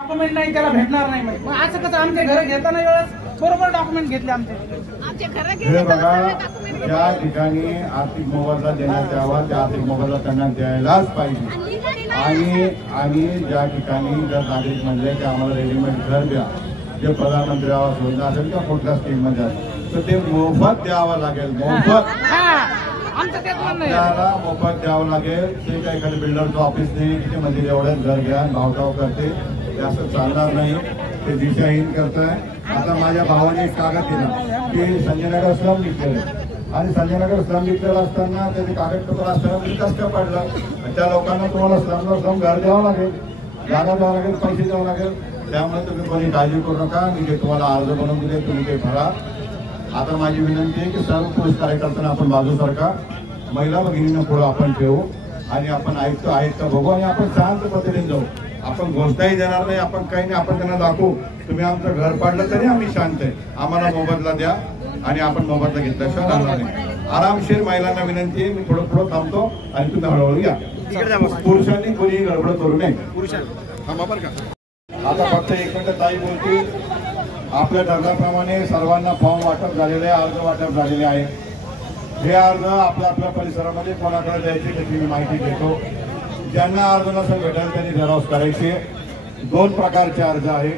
Document नाही त्याला भेटणार नाही. मग असं कसं आमचे घर घेताना वेळेस बरोबर डॉक्युमेंट घेतले आमचे. हे बघा, ज्या ठिकाणी आर्थिक मोबदला देण्यात यावा त्या आर्थिक मोबदला त्यांना द्यायलाच पाहिजे. आणि ज्या ठिकाणी जर नागरिक म्हणले की आम्हाला रेडीमेड घर द्या, जे प्रधानमंत्री आवास योजना असेल किंवा कुठल्या स्कीम मध्ये असेल तर ते मोफत द्यावं लागेल. मोफत आपल्याला मोफत द्यावं लागेल. ते काही एखाद्या बिल्डरचं ऑफिस नाही की ते म्हणजे एवढंच घर घ्या भावताव करते, ते असं चालणार नाही. ते दिशाहीन करताय. आता माझ्या भावाने एक कागद दिला की संजयनगर स्लम निघलेलं आणि संजयनगर स्लम निघलेलं असताना त्याचे कागदपत्र असताना मी कष्ट पडलं. त्या लोकांना तुम्हाला स्लम घर द्यावं लागेल, जागा द्यावं लागेल, पैसे द्यावं लागेल. त्यामुळे तुम्ही कोणी काळजी करू नका. मी ते तुम्हाला अर्ज बनवून दिले, तुम्ही ते भरा. आता माझी विनंती आहे की सर्व पुरुष कार्यकर्त्यांना आपण बाजू सरका, महिला भगिनींना पुढे आपण ठेवू आणि आपण ऐकतो आहेत का बघू आणि आपण शांत पद्धतीने जाऊ. आपण घोषणाही देणार नाही, आपण काही नाही. आपण त्यांना दाखवू तुम्ही आमचं घर पाडलं तरी आम्ही शांत आहे, आम्हाला मोबदला द्या आणि आपण मोबदला घेतल्याशिवाय राहणार नाही. आरामशीर महिलांना विनंती आहे. मी थोडं पुढं थांबतो आणि तुम्ही हळूहळू या. पुरुषांनी कोणी गडबड करू नये. आता फक्त एक मिनिट ताई बोलतील. आपल्या ठरल्याप्रमाणे सर्वांना फॉर्म वाटप झालेले आहे, अर्ज वाटप झालेले आहे. हे अर्ज आपल्या परिसरामध्ये कोणाकडे द्यायचे त्याची मी माहिती देतो. ज्यांना अर्ज नसेल भेटेल त्यांनी झेरॉक्स करायचे. 2 प्रकारचे अर्ज आहे.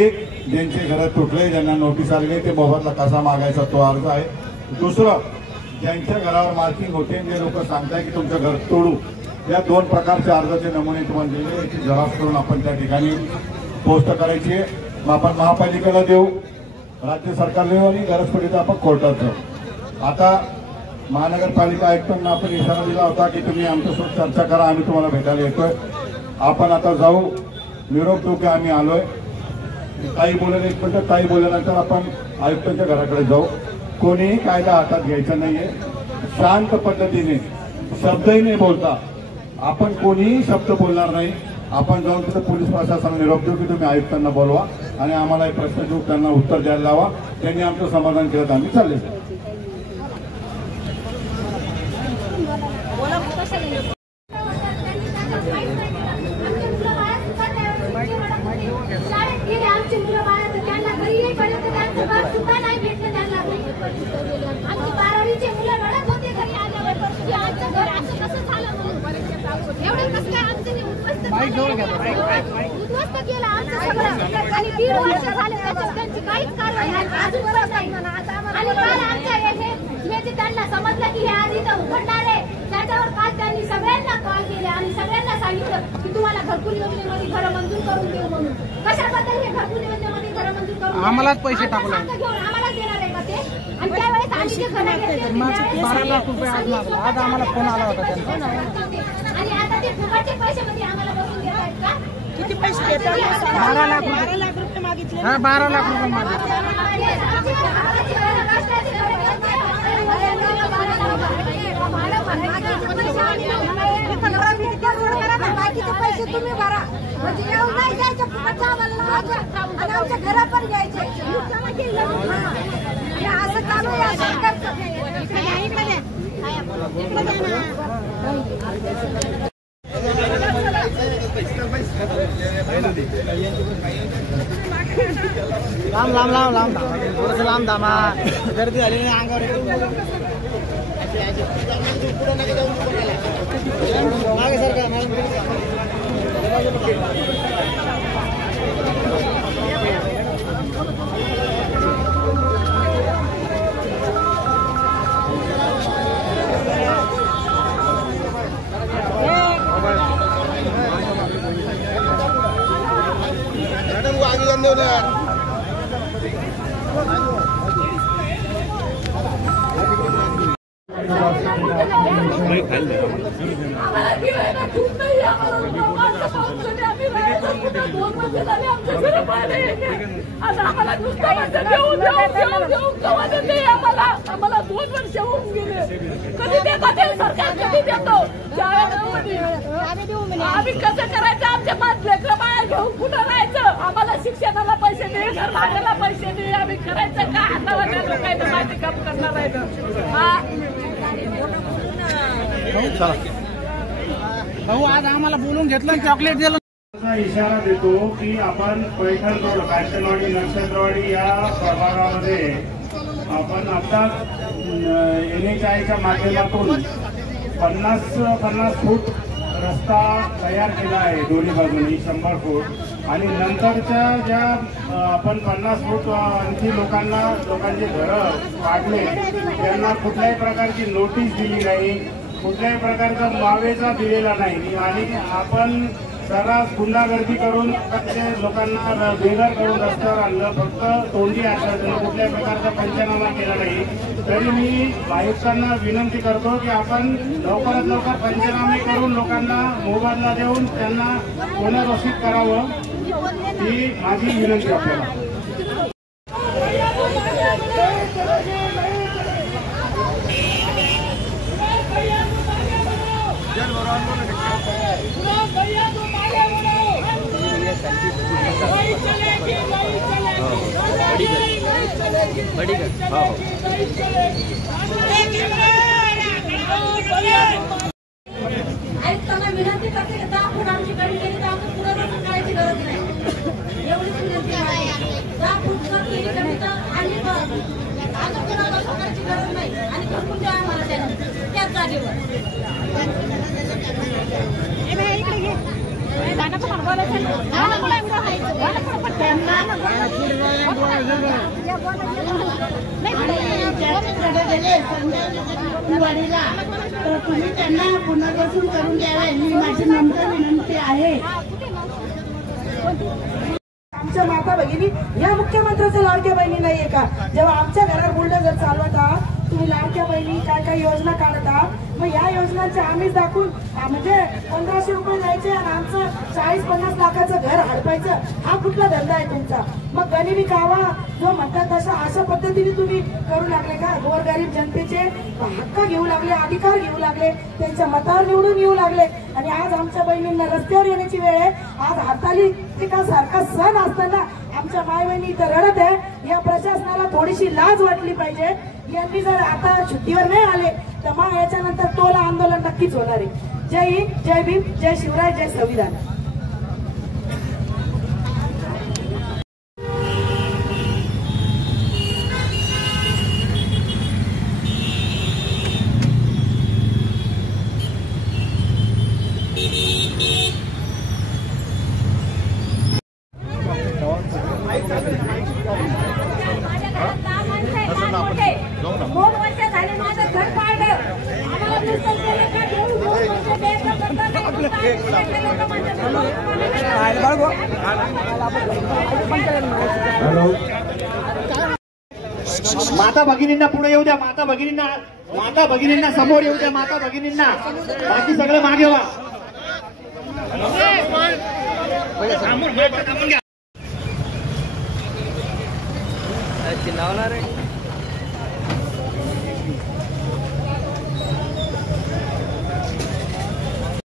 एक, ज्यांचे घर तुटले, ज्यांना नोटीस आलेली ते मोबदला कसा मागायचा तो अर्ज आहे. दुसरं, ज्यांच्या घरावर मार्किंग होते जे लोक सांगताय की तुमचं घर तोडू, या 2 प्रकारचे अर्जाचे नमुने तुम्हाला दिले. याची झेरॉक्स करून आपण त्या ठिकाणी पोस्ट करायची. मग आपण महापालिकेला देऊ, राज्य सरकारला देऊ आणि गरज पडली तर आपण कोर्टात जाऊ. आता महानगरपालिका आयुक्तांना आपण इशारा दिला होता की तुम्ही आमच्यासोबत चर्चा करा, आम्ही तुम्हाला भेटायला येतोय. आपण आता जाऊ, निरोप देऊ की आम्ही आलोय. ताई बोलेल, एक मिनिट ताई बोलल्यानंतर आपण आयुक्तांच्या घराकडे जाऊ. कोणीही कायदा हातात घ्यायचा नाहीये. शांत पद्धतीने शब्दही नाही बोलता, आपण कोणीही शब्द बोलणार नाही. आपण जाऊन तिथे पोलीस प्रशासनाला निरोप देऊ की तुम्ही आयुक्तांना बोलवा आणि आम्हाला एक प्रश्न देऊ, त्यांना उत्तर द्यायला लावा. त्यांनी आमचं समाधान केलं तर आम्ही चालले. उद्ध्वस्त केलं आमचं सगळं आणि 1.5 वर्ष झाले त्यांची काहीच कारवाई नाही. आणि काल आमच्या हे त्यांना समजलं की हे आज इथं उघडणार आहे, त्याच्यावर काल त्यांनी सगळ्यांना कॉल केले आणि सगळ्यांना सांगितलं की तुम्हाला घरकुल योजनेमध्ये घरं मंजूर करून देऊ म्हणून. कशाबद्दल हे घरकुल योजनेमध्ये घरं मंजूर करून आम्हालाच पैसे टाकले घेऊन आम्हालाच देणार आहे का ते? आणि त्यावेळेस आम्ही जे घरं घेतले 12 लाख रुपये आज आम्हाला फोन आला होता त्यांचा. आणि आता ते फुकटचे पैसे मध्ये आम्हाला बसून देत आहेत का? किती पैसे घेतात? 12 लाख रुपये मागितले. हा 12 लाख रुपये मागितले. बाकीचे पैसे तुम्ही भरा म्हणजे येऊन नाही जायचं फुकटच्या आणि आमच्या घरा पण घ्यायचे. असं चालू आहे सरकारचं. लांब थोडस लांब दामा गर्दी झाली नाही अंगावर. मागे सर का आम्हाला 2 वर्ष होऊन गेले. कधी देतो सरकार, कधी देतो? आम्ही कसं करायचं? आमच्या 5 लेकरं बाळा घेऊन कुठं राहायचं? आम्हाला शिक्षणाला पैसे दे, घर भाड्याला पैसे दे. आम्ही करायचं का? हाताला काय माहिती काम करणार आहे. भाऊ आज आम्हाला बोलून घेतलं, चॉकलेट दिलं. असा इशारा देतो की आपण पैठण रोड, कांचनवाडी, नक्षत्रवाडी या प्रभागामध्ये आपण आता NHIच्या माध्यमातून 50 फूट रस्ता तयार केला आहे दोन्ही बाजूंनी 100 फूट आणि नंतरच्या ज्या आपण 50 फूट आणखी लोकांचे घरं काढले त्यांना कुठल्याही प्रकारची नोटीस दिली नाही, कुठल्याही प्रकारचा मुआवजा दिलेला नाही आणि आपण सर्रास गुंडागर्दी करून लोकांना बेघर करून रस्त्यावर आणलं, फक्त तोंडी आश्वासन, कुठल्याही प्रकारचा पंचनामा केला नाही. तरी मी आयुक्तांना विनंती करतो की आपण लवकरात लवकर पंचनामे करून लोकांना मोबदला देऊन त्यांना पुनर्वसित करावं, ही माझी विनंती आपल्याला. आयुक्तांना विनंती करते की 10 फूट आमची कमी केली तर आमचं पुनर्वसन करायची गरज नाही, एवढीच विनंती आहे. 10 फूट जर केली कमी तर आणि आमचं पुनर्वसन करायची गरज नाही आणि घरकुल द्या आम्हाला त्याच जागेवर. तर तुम्ही त्यांना पुनर्वसन करून द्यावे ही माझी नम्र विनंती आहे. आमच्या माता भगिनी या मुख्यमंत्र्याच्या लाडक्या बहिणी नाहीये का? जेव्हा आमच्या घरात बुलडोझर चालवता तुम्ही लाडक्या बहिणी काय योजना काढता, मग या योजनांचे आम्हीच दाखवून म्हणजे 1500 रुपये द्यायचे आणि आमचं 40-50 लाखाचं घर हडपायचं, हा कुठला धंदा आहे तुमचा? मग गरिबी कावा जो म्हणतात तसा अशा पद्धतीने तुम्ही करू लागले का? गोरगरीब जनतेचे हक्क घेऊ लागले, अधिकार घेऊ लागले, त्यांच्या मतावर निवडून येऊ लागले आणि आज आमच्या बहिणींना रस्त्यावर येण्याची वेळ आहे. आज हरतालिका सारखा सण असताना आमच्या माय बहिणी इथं रडत आहे. या प्रशासनाला थोडीशी लाज वाटली पाहिजे. यांनी जर आता शुद्धीवर नाही आले तर मग याच्यानंतर टोला आंदोलन नक्कीच होणार आहे. जय हिंद, जय भीम, जय शिवराय, जय संविधान. माता भगिनींना पुढे येऊ द्या, माता भगिनींना समोर येऊ द्या, माता भगिनींना, बाकी सगळं मागे व्हा. चिल्लावणार आहे.